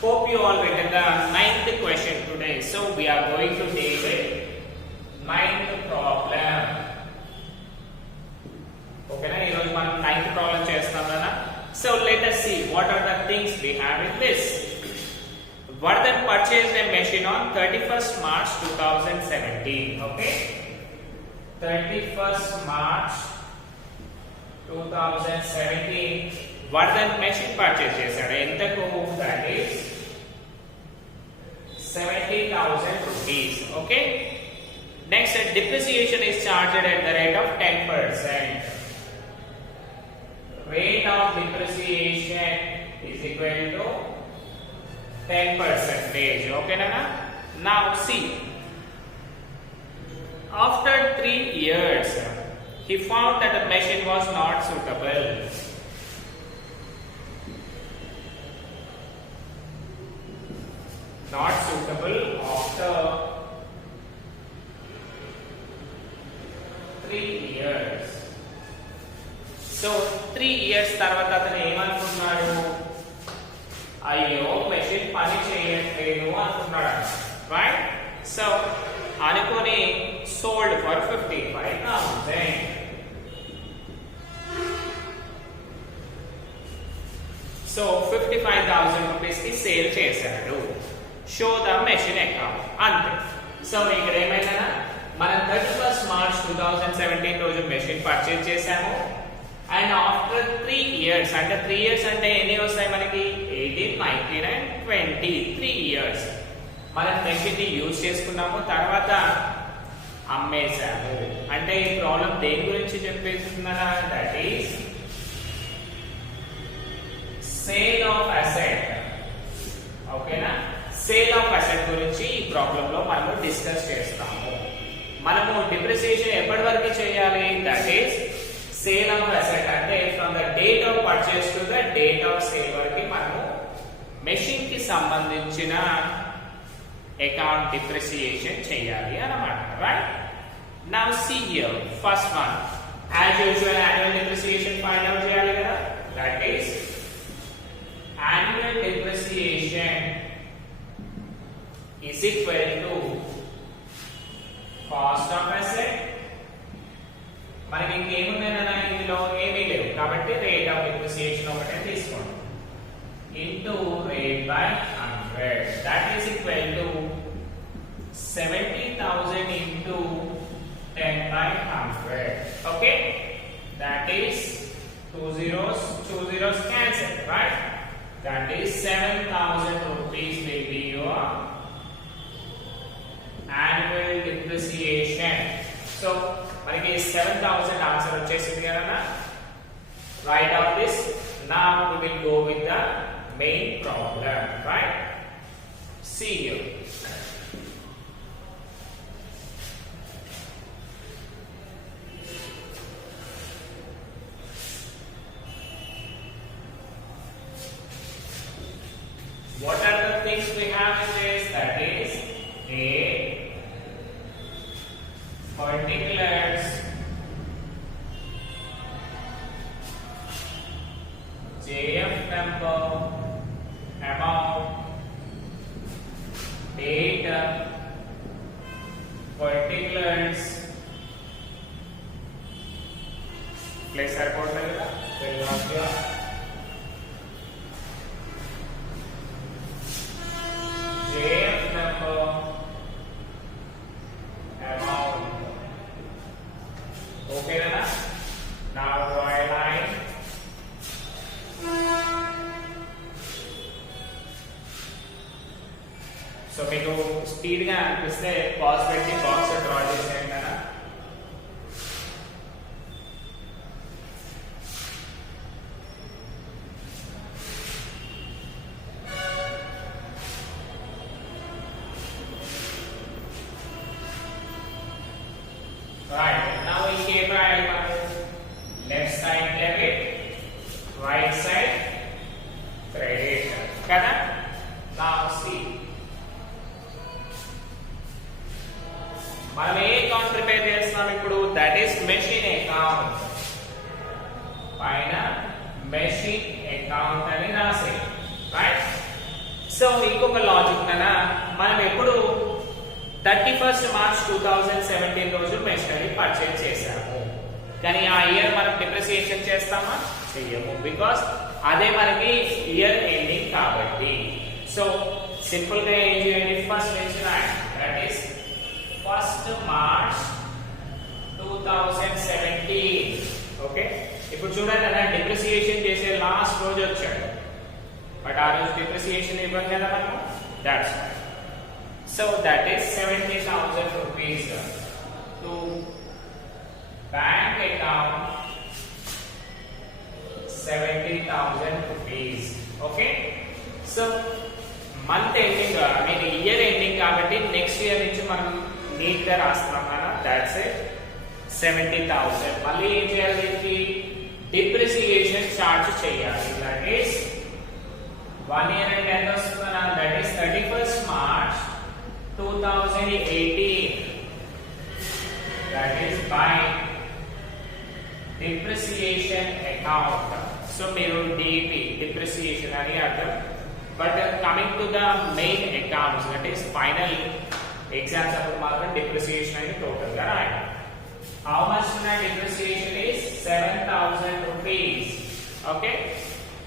Hope you all written the ninth question today. So we are going to deal with ninth problem. Okay, na? Ee మనం ninth problem చేస్తాం కదా. So let us see what are the things we have in this. Vardhan purchased a machine on 31st March 2017. Okay, 31st March 2017. Vardhan machine purchase చేశాడు. ఎంతకు? That is 70,000 rupees. Okay. Next, depreciation is charged at the rate of 10%. Rate of depreciation is equal to 10%. Okay, Nana? Now see. After 3 years, he found that the machine was not suitable. Not suitable after 3 years. So 3 years తర్వాత అతను ఏమనుకున్నాడు? అయ్యో మెషిన్ పని చేయట్లేదు అనుకున్నాడు, right? So అనుకొని sold for 55,000. సో 55,000 రూపీస్ కి సేల్ చేశాడు. షో ద మెషిన్ అకౌంట్ అంతే. సో ఇక్కడ ఏమైందన్నా, మనం 31st March 2017 రోజు మెషిన్ పర్చేజ్ చేశాము. అండ్ ఆఫ్టర్ 3 years, అంటే 3 years అంటే ఎన్ని వస్తాయి మనకి? 18, 19 and 20. 3 years మనం మెషిన్ ని యూజ్ చేసుకున్నాము, తర్వాత అమ్మేశాము. అంటే ఈ ప్రాబ్లం దేని గురించి చెప్పేస్తుందన్నా? That is sale of asset. ఓకేనా? సేల్ ఆఫ్ అసెట్ గురించి ఈ ప్రాబ్లం లో మనము డిస్కస్ చేస్తాము. మనము డిప్రిసియేషన్ ఎప్పటి వరకు చేయాలి? That is sale of asset అంటే from the date of purchase to the date of sale వరకు మనము మెషిన్ కి సంబంధించిన అకౌంట్ డిప్రిసియేషన్ చేయాలి అన్నమాట, right? Now see here first one, as usual annual depreciation find out చేయాలి కదా. That is annual depreciation is equal to cost of asset. మనకి ఇంకేమున్నాయన్నా ఇందులో? ఏమీ లేవు కాబట్టి రేట్ ఆఫ్ డిప్రిసియేషన్ ఒకటే తీసుకోండి, into rate by 100. That is equal to 70,000 ఇంటూ 10 by 100. Okay, that is 2 zeros cancel, right? That is 7,000 rupees will be your annual depreciation. So మనకి 7,000 ఆన్సర్ వచ్చేసింది కదా. Write out this. Now we will go with the main problem, right? See here. What are the things we have in this? That is A, particulars, JF number, amount, date, particulars, place airport लगेगा, फिर आ गया JF number, amount. Okay, Nana? Now draw a line. So మీకు స్పీడ్ గా అనిపిస్తే పాజ్ పెట్టి box draw చేసేయండి కదా. Right, now we came right left side debit, right side credit kada. Now see, మనం ఏ అకౌంట్ ప్రిపేర్ చేస్తున్నాం ఇప్పుడు? That is machine account. పైన మెషిన్ అకౌంట్ అని రాసే, రైట్? సో ఇంకొక లాజిక్ నానా, మనం ఎప్పుడు 31st March 2017 రోజు మెషినరీ పర్చేజ్ చేశాము, కానీ ఆ ఇయర్ మనం డిప్రిసియేషన్ చేస్తామా? చెయ్యము, బికాస్ అదే మనకి ఇయర్ ఎండింగ్ కాబట్టి. సో సింపుల్ గా ఏం చేయండి, ఫస్ట్ నుంచి రాయండి, దట్ ఈస్ 1st March 2017. ఓకే, ఇప్పుడు చూడండి అలా డిప్రిసియేషన్ చేసే లాస్ట్ రోజు వచ్చాడు, బట్ ఆ రోజు డిప్రిసియేషన్ ఇవ్వాలి కదా మనం, that's so that is 70,000 rupees to bank account, 70,000 rupees. Okay, so month ending మీకు ఇయర్ ఎండింగ్ కాబట్టి నెక్స్ట్ ఇయర్ నుంచి మనం నీట్ గా రాస్తున్నాం కదా, దాట్స్ ఇట్ 70,000. మళ్ళీ ఏం చేయాలి, దీనికి డిప్రిసియేషన్ చార్జ్ చేయాలి, దట్ ఈస్ 1 year and 10 వస్తుందా, that is 31st March 2018, that is by depreciation account. So మీరు DP depreciation అని అర్థం, but coming to the main accounts that is final exams అప్పుడు మాత్రం డిప్రిసియేషన్ అని టోటల్ గా రాయాలి. హౌ మచ్ నా depreciation is 7,000 rupees. Okay,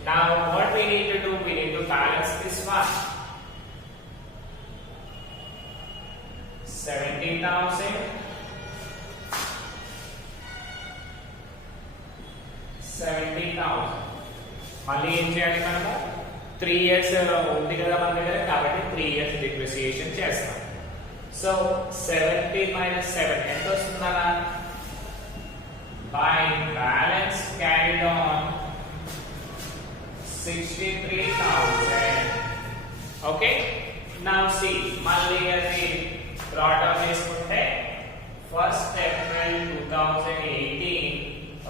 now what we need to do, we need to balance this one. 70,000 70,000 మళ్ళీ ఏం చేయాలి, మనము 3 years ఉంది కదా మన దగ్గర, కాబట్టి 3 years డిప్రిసియేషన్ చేస్తాం. సో 70 minus 7 ఎంత వస్తుందా, by balance carried on 63,000. Okay, now see, మళ్ళీ అది brought down చేసుకుంటే 1st April 2018.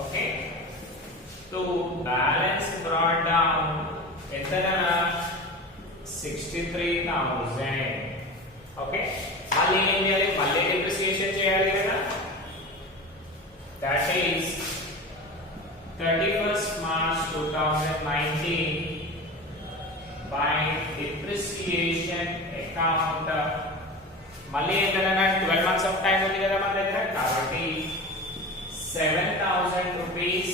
Okay, to balance brought down ఎంతనా 63,000. ఓకే, మళ్ళీ ఏం చేయాలి, మళ్ళీ డిప్రిసియేషన్ చేయాలి కదా, that is 31st March 2019 by depreciation account. మళ్ళీ ఏంటన్నా 12 months of time ఉంది కదా మన దగ్గర, కాబట్టి 7,000 rupees.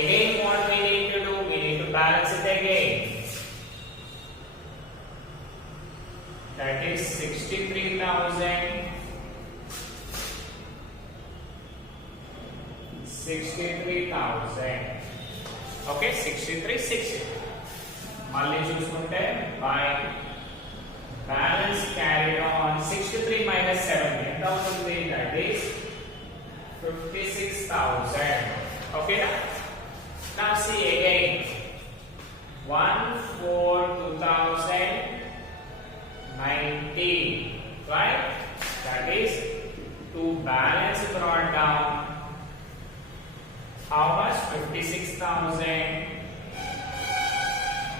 Again what we need to do, we need to balance it again, that is 63,000 63,000. ఓకే, 63 మళ్ళీ చూసుకుంటే by balance carried on 63 minus 7 ఎంత అవుతుంది, that is 56,000. okay na? Now see again, 1/4/2019, right? That is to balance brought down how much, 56,000.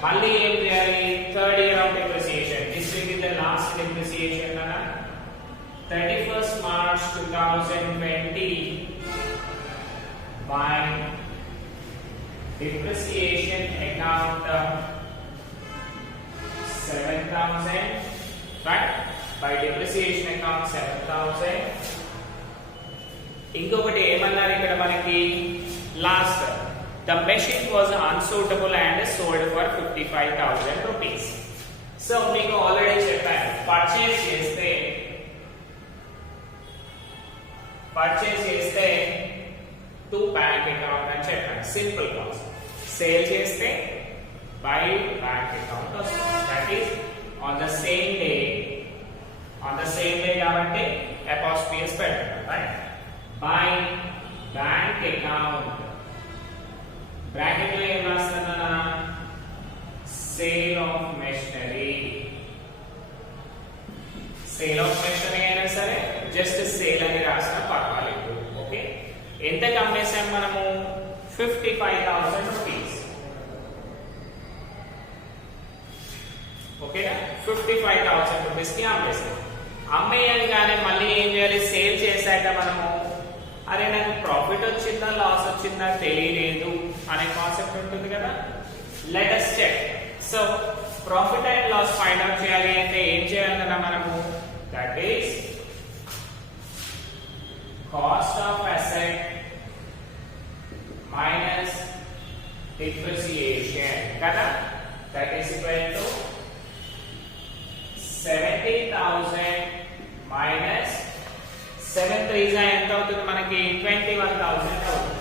మళ్ళీ ఏం చేయాలి, third year of depreciation, this will be the last depreciation అన్న, 31st March 2020 by depreciation account 7,000, right? By depreciation account 7,000. ఇంకొకటి ఏమన్నారు ఇక్కడ మనకి, last the machine was unsuitable and sold for 55,000 rupees. So మీకు ఆల్రెడీ చెప్పాను, పర్చేస్ చేస్తే టు బ్యాంక్ అకౌంట్ అని చెప్పాను, సింపుల్ కాన్సెప్ట్. సేల్ చేస్తే బై బ్యాంక్ అకౌంట్ వస్తుంది, that is on the same day కాబట్టి అపాస్ట్రోఫీ పెట్టాను, right? By bank account, bracket లో ఏం రాస్తున్నా, sale of machinery. Sale of machinery అయినా సరే జస్ట్ సేల్ అని రాసినా పర్వాలేదు. ఓకే, ఎంతకి అమ్మేసాం మనము, 55,000 రూపీస్. ఓకేనా, 55,000 రూపీస్ కి అమ్మేసాం. అమ్మేయగానే మళ్ళీ ఏం చేయాలి, సేల్ చేశాక మనము అరే నాకు ప్రాఫిట్ వచ్చిందా లాస్ వచ్చిందా తెలియలేదు అనే కాన్సెప్ట్ ఉంటుంది కదా. Let us check. So profit and loss find out చేయాలి అంటే ఏం చేయాలన్నా మనము that is cost of asset minus depreciation kada, that is equal to 70,000 minus 7 3s ఎంత అవుతుంది మనకి 21,000 అవుతుంది.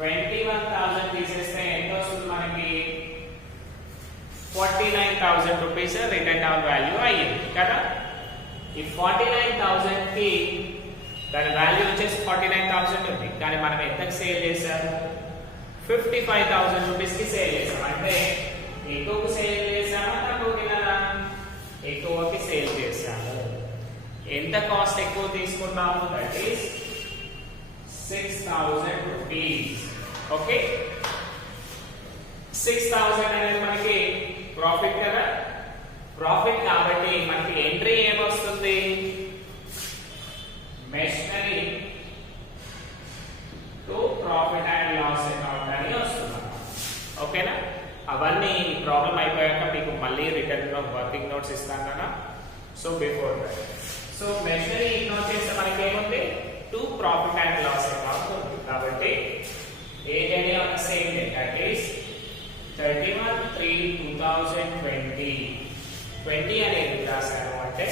21,000 తీసేస్తే ఎంత వస్తుంది మనకి 49,000 రూపీస్ రిటర్న్ డౌన్ వాల్యూ అయ్యింది కదా. ఈ 49,000 కి దాని వాల్యూ వచ్చేసి 49,000 ఉంది, కానీ మనం ఎంతకి సేల్ చేశాము 55,000 రూపీస్ కి సేల్ చేసాం. అంటే ఎక్కువకి సేల్ చేసామా తక్కువకి కదా, ఎక్కువకి సేల్ చేసాము. ఎంత కాస్ట్ ఎక్కువ తీసుకున్నాము దట్ ఈస్ 6,000 రూపీస్. ఓకే, 6,000 అనేది మనకి ప్రాఫిట్ కదా. ప్రాఫిట్ కాబట్టి మనకి ఎంట్రీ ఏమొస్తుంది machinery to profit and loss account అని వస్తుంది. ఓకేనా, అవన్నీ ప్రాబ్లం అయిపోయాక మీకు మళ్ళీ రిటర్న్ వర్కింగ్ నోట్స్ ఇస్తాను కదా. So before that, so machinery ignore చేస్తే మనకి ఏముంది to profit and loss account ఉంది. కాబట్టి ఏదైనా ఒక సేమ్ డే దట్ ఈస్ 31/3/2020 20 అనేది రాశాను అంటే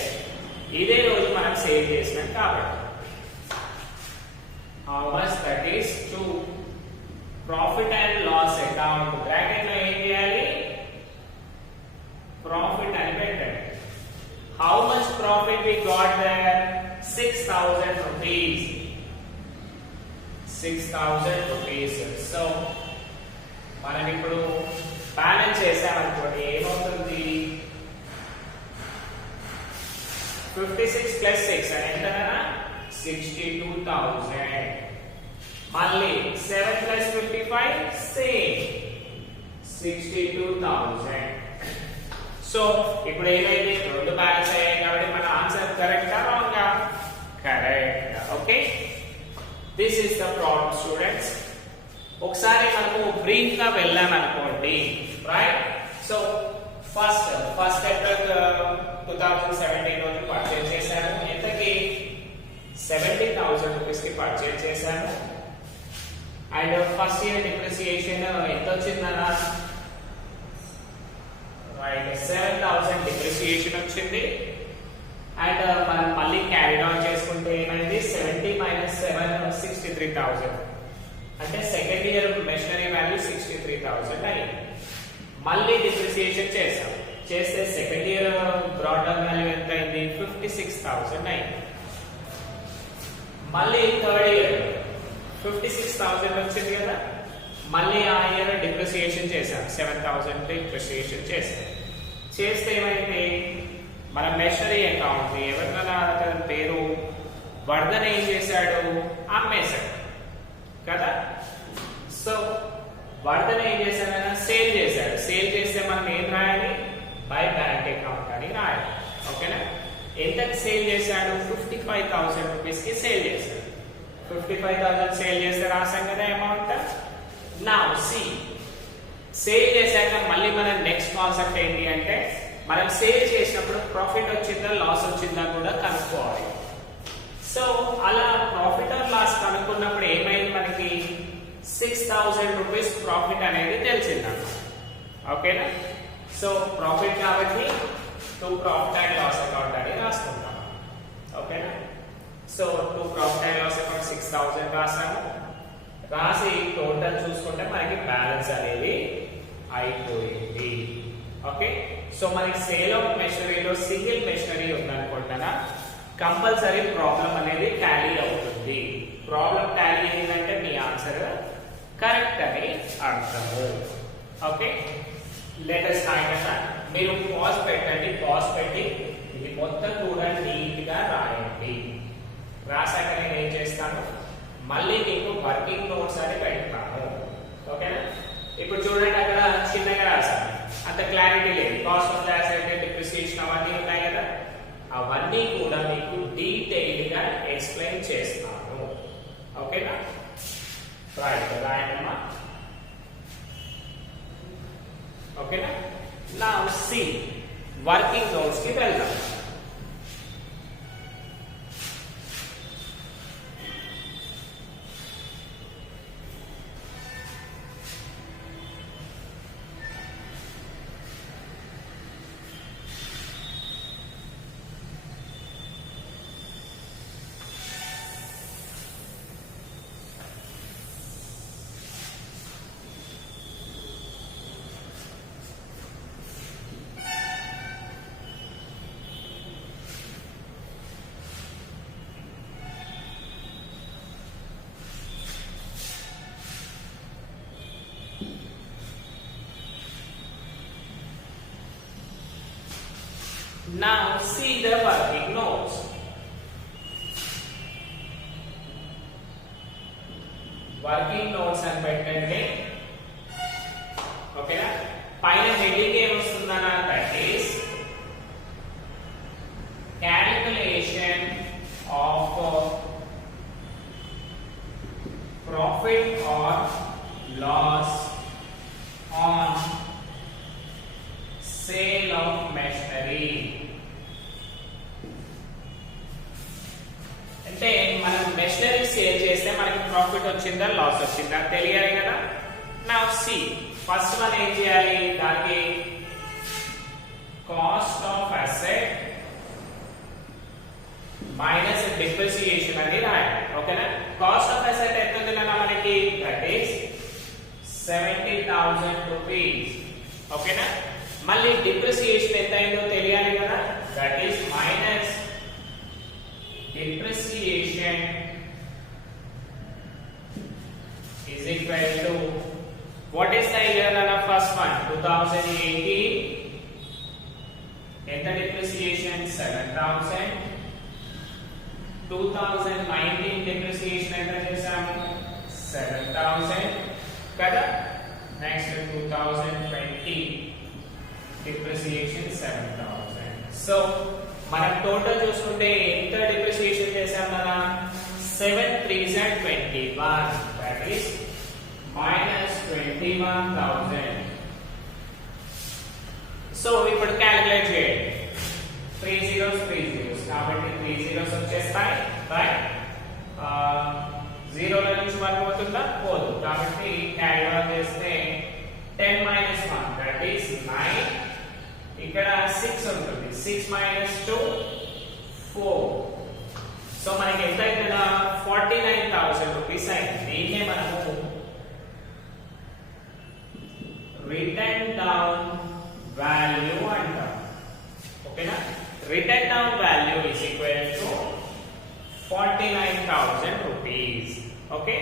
ఇదే రోజు మనం సేవ్ చేసినాం కాబట్టి how much that is to profit and loss account bracket లో ఏం చేయాలి profit అని పెట్టండి. how much profit we got there 6,000 rupees 6,000 rupees. సో మనం ఇప్పుడు బ్యాలెన్స్ చేసామనుకోండి ఏమవుతుంది 56 plus 6 అని ఎంతనా 62,000. మళ్ళీ 7 plus 55 సేమ్ 62,000. సో ఇప్పుడు ఏమైంది రెండు బ్యాలెన్స్ అయ్యాయి కాబట్టి మన ఆన్సర్ కరెక్టా రాంగా correct. Okay, this is the problem students. ఒకసారి మనము బ్రీఫ్ గా వెళ్ళాం అనుకోండి రైట్. సో ఫస్ట్ ఏప్రిల్ 2017 రోజు పర్చేజ్ చేశాను. ఎంతకి 70,000 రూపీస్ కి పర్చేజ్ చేశాను. అండ్ ఫస్ట్ ఇయర్ డిప్రిసియేషన్ ఎంత వచ్చిందన్నా రైట్ 7,000 డిప్రిసియేషన్ వచ్చింది. అండ్ మనం మళ్ళీ క్యారీ ఆన్ చేసుకుంటే ఏమైంది 70 minus 7 63,000 అంటే సెకండ్ ఇయర్ మెషినరీ వాల్యూ 63,000 అయింది. మళ్ళీ డిప్రిసియేషన్ చేసాం, చేస్తే second year broad down value ఎంత అయింది 56,000 అయింది. మళ్ళీ థర్డ్ ఇయర్ 56,000 వచ్చింది కదా, మళ్ళీ ఆ ఇయర్ డిప్రిసియేషన్ చేసాం 7,000 డిప్రిసియేషన్ చేసాం. చేస్తే ఏమైంది మన మెషినరీ అకౌంట్ ఎవరికైనా అతని పేరు వర్ధన్ ఏం చేశాడు అమ్మేశాడు కదా. సో వర్ధన్ ఏం చేశాడైనా సేల్ చేశాడు. సేల్ చేస్తే మనం ఏం రాయాలి బై బ్యాంక్ అకౌంట్ అని రాయాలి. ఓకేనా, ఎంతకి సేల్ చేశాడు 55,000 రూపీస్ కి సేల్ చేశాడు. 55,000 సేల్ చేస్తే రాసాం కదా అమౌంట్. నౌ సి సేల్ చేశాక మళ్ళీ మన నెక్స్ట్ కాన్సెప్ట్ ఏంటి అంటే మనం సేల్ చేసినప్పుడు ప్రాఫిట్ వచ్చిందా లాస్ వచ్చిందా కూడా కనుక్కోవాలి. సో అలా ప్రాఫిట్ ఆర్ లాస్ కనుక్కున్నప్పుడు ఏమైంది మనకి 6,000 రూపీస్ ప్రాఫిట్ అనేది తెలిసిందన్నమాట. ఓకేనా, సో ప్రాఫిట్ కాబట్టి to profit and loss account అని రాసుకుంటాం. ఓకేనా, so to profit and loss account 6,000 రాసాము. రాసి టోటల్ చూసుకుంటే మనకి బ్యాలెన్స్ అనేది అయిపోయింది. ఓకే, సో మనకి సేల్ ఆఫ్ మెషినరీలో సింగిల్ మెషినరీ ఉందనుకుంటున్నా కంపల్సరీ ప్రాబ్లం అనేది టాలీ అవుతుంది. ప్రాబ్లం టాలీ అయిందంటే మీ ఆన్సర్ కరెక్ట్ అని అర్థము. ఓకే, లెటర్స్ కాయన మీరు పాజ్ పెట్టండి. పాజ్ పెట్టి ఇది మొత్తం కూడా నీట్ గా రాయండి. రాసాక నేను ఏం చేస్తాను మళ్ళీ మీకు వర్కింగ్ నోట్స్ అని పెడతాను. ఓకేనా, ఇప్పుడు చూడండి అక్కడ చిన్నగా రాసాను, అంత క్లారిటీ లేదు. Cost of the asset depreciation అవన్నీ ఉన్నాయి కదా, అవన్నీ కూడా మీకు డీటెయిల్ గా ఎక్స్ప్లెయిన్ చేస్తాను. ఓకేనా, రైట్ రాయమ్మా. ఓకేనా, నా సి వర్కింగ్ నోట్స్ కి వెళ్దాం. Now see the working notes. Working notes అని పెట్టండి. ఓకేనా? పైన హెడ్డింగ్ ఏమొస్తుందన్నా that is calculation of profit or loss on sale of machinery. అంటే మనం మెషినరీ సేల్ చేస్తే మనకి ప్రాఫిట్ వచ్చిందా లాస్ వచ్చిందా తెలియాలి కదా. నౌ సి ఫస్ట్ వన్ ఏం చేయాలి, దానికి cost of asset minus depreciation అని రాయాలి. ఓకేనా? కాస్ట్ ఆఫ్ అసెట్ ఎంత ఉందన్నా మనకి దట్ ఈస్ 70,000 రూపీస్. ఓకేనా? మళ్ళీ డిప్రిసియేషన్ ఎంత అయిందో తెలియాలి కదా, that is minus depreciation is equal to what is the year on the first one 2018 and the depreciation 7,000 2019 depreciation ఎంత చేసాము 7,000 కదా. నెక్స్ట్ 2020 depreciation 7,000. సో మనం టోటల్ చూసుకుంటే ఎంత డిప్రిసియేషన్ చేసాం కదా, 7 3s are 21, that is minus 21,000. సో ఇప్పుడు క్యాలిక్యులేట్ చేయండి. 3 zeros 3 zeros కాబట్టి 3 zeros వచ్చేస్తాయి రైట్. 0 లో నుంచి 1 పోతుందా పోదు కాబట్టి క్యాలిక్యులేట్ చేస్తే 10 minus 1 that is 9. ఇక్కడ 6 ఉంటుంది. 6 minus 2 4. సో మనకి ఎంత అయిందా 49,000 రూపీస్ అయింది. దీన్నే మనము రిటర్న్ డౌన్ వాల్యూ అంటాం. ఓకేనా? Return down value is equal to 49,000 rupees. Okay,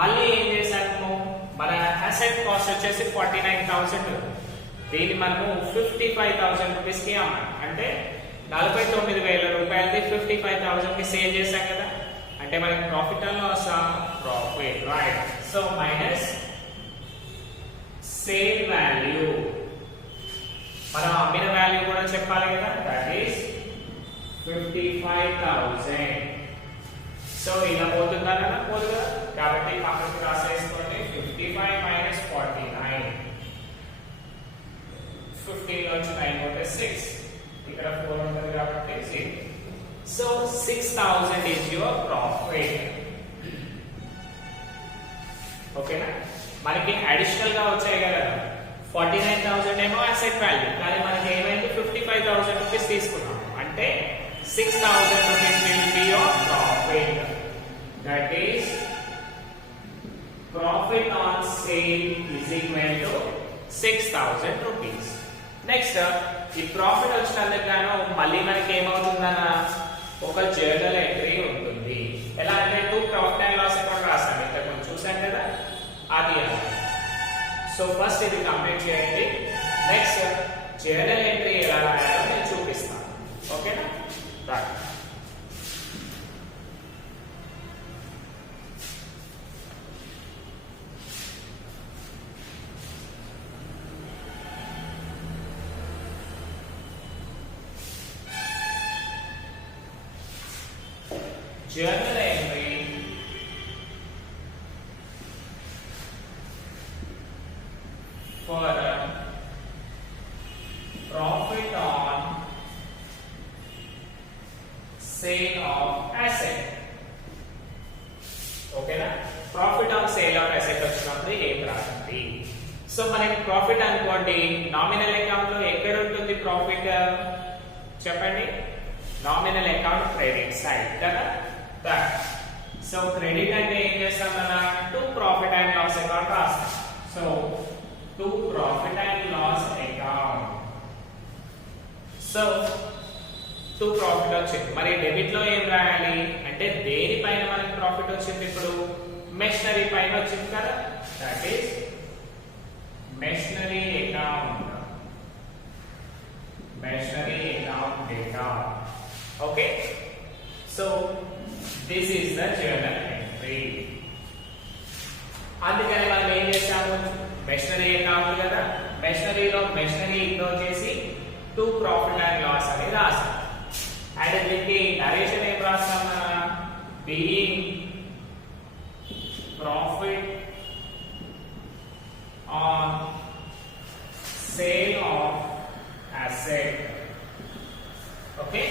మళ్ళీ ఏం చేసాము, మన అసెట్ కాస్ట్ వచ్చేసి 49,000. దీన్ని మనము 55,000 రూపీస్ కి అమ్మాలి. అంటే 49,000 రూపాయలది 55,000 కి సేల్ చేసాం కదా, అంటే మనకి profit and loss profit right. So minus sale value, మనం అమ్మిన వాల్యూ కూడా చెప్పాలి కదా, దట్ ఈస్ 55,000. సో ఇలా పోతుందా కదా, పోదు కదా, కాబట్టి పక్కకి రాసేసుకోండి. 55 minus 49, 15 నుంచి 9 పోతే 6, ఇక్కడ 4 ఉంటుంది కాబట్టి 0. సో 6,000 is your profit. ఓకేనా? మనకి అడిషనల్ గా వచ్చాయి కదా 49,000 ఏమో అసెట్ వాల్యూ, కానీ మనకి ఏమైంది 55,000 రూపీస్ తీసుకున్నాం, అంటే 6,000 rupees will be your profit. That is profit on sale is equal to 6,000 rupees. Next ఈ ప్రాఫిట్ వచ్చినందుకు గాను మళ్ళీ మనకి ఏమవుతుందన్న ఒక జర్నల్ ఎంట్రీ ఉంటుంది. ఎలా అంటే 2 ప్రాఫిట్ అండ్ లాస్ అకౌంట్ రాసాం, ఇక్కడ మనం చూసాం కదా అది. సో ఫస్ట్ ఇది కంప్లీట్ చేయండి. నెక్స్ట్ జర్నల్ ఎంట్రీ ఎలా రాయాలో నేను చూపిస్తాను. ఓకేనా? Right. Journal entry for sale of asset. ఓకేనా? Profit on sale of asset వచ్చినప్పుడు ఏం రాస్తుంది? సో మనకి ప్రాఫిట్ అనుకోండి, నామినల్ అకౌంట్ లో ఎక్కడ ఉంటుంది ప్రాఫిట్ చెప్పండి? నామినల్ అకౌంట్ క్రెడిట్ సైడ్ కదా. సో క్రెడిట్ అంటే ఏం చేస్తాం మనం? To profit and loss account రాస్తాం. So to profit and loss account. So to profit వచ్చింది. మరి డెబిట్ లో ఏం రాయాలి అంటే దేనిపైన మనకి ప్రాఫిట్ వచ్చింది? ఇప్పుడు మెషినరీ పైన వచ్చింది కదా. That is machinery account. Machinery account data. Okay, so this is the journal entry. అందుకని మనం ఏం చేస్తాము? మెషినరీ అకౌంట్ కదా, మెషినరీలో మెషినరీ ఇగ్నోర్ చేసి టు ప్రాఫిట్ అండ్ లాస్ అని రాస్తాం. అండ్ దీనికి నరేషన్ ఏం రాస్తాం మనం? Being profit on sale of asset. Okay,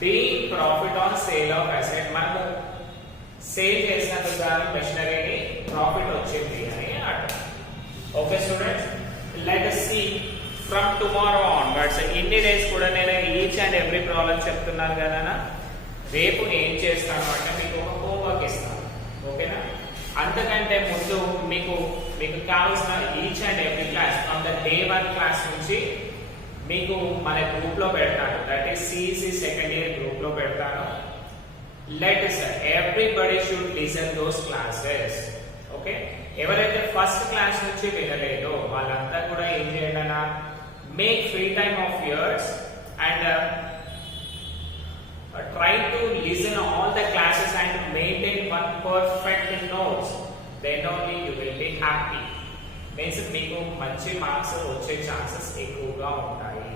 being profit on sale of asset. మనము సేల్ చేసినందుకు గాను మెషినరీని ప్రాఫిట్ వచ్చింది అని అర్థం. Okay students, let us see from tomorrow onwards. ఇన్ని డేస్ కూడా నేను ఈచ్ అండ్ ఎవ్రీ ప్రాబ్లం చెప్తున్నాను కదా. రేపు ఏం చేస్తాను అంటే మీకు ఒక హోంవర్క్ ఇస్తాను. ఓకేనా? అంతకంటే ముందు మీకు కావాల్సిన each and every class from the day 1 క్లాస్ నుంచి మీకు మన గ్రూప్ లో పెడతాను. That is CEC second year group లో పెడతాను. Let us everybody should listen those classes. Okay, ఎవరైతే ఫస్ట్ క్లాస్ నుంచి వినలేదో వాళ్ళంతా కూడా ఏం చేయాలన్నా, make free time of yours and try to listen all the classes and maintain one perfect notes. Then only you will be happy. Means మీకు మంచి మార్క్స్ వచ్చే ఛాన్సెస్ ఎక్కువగా ఉంటాయి.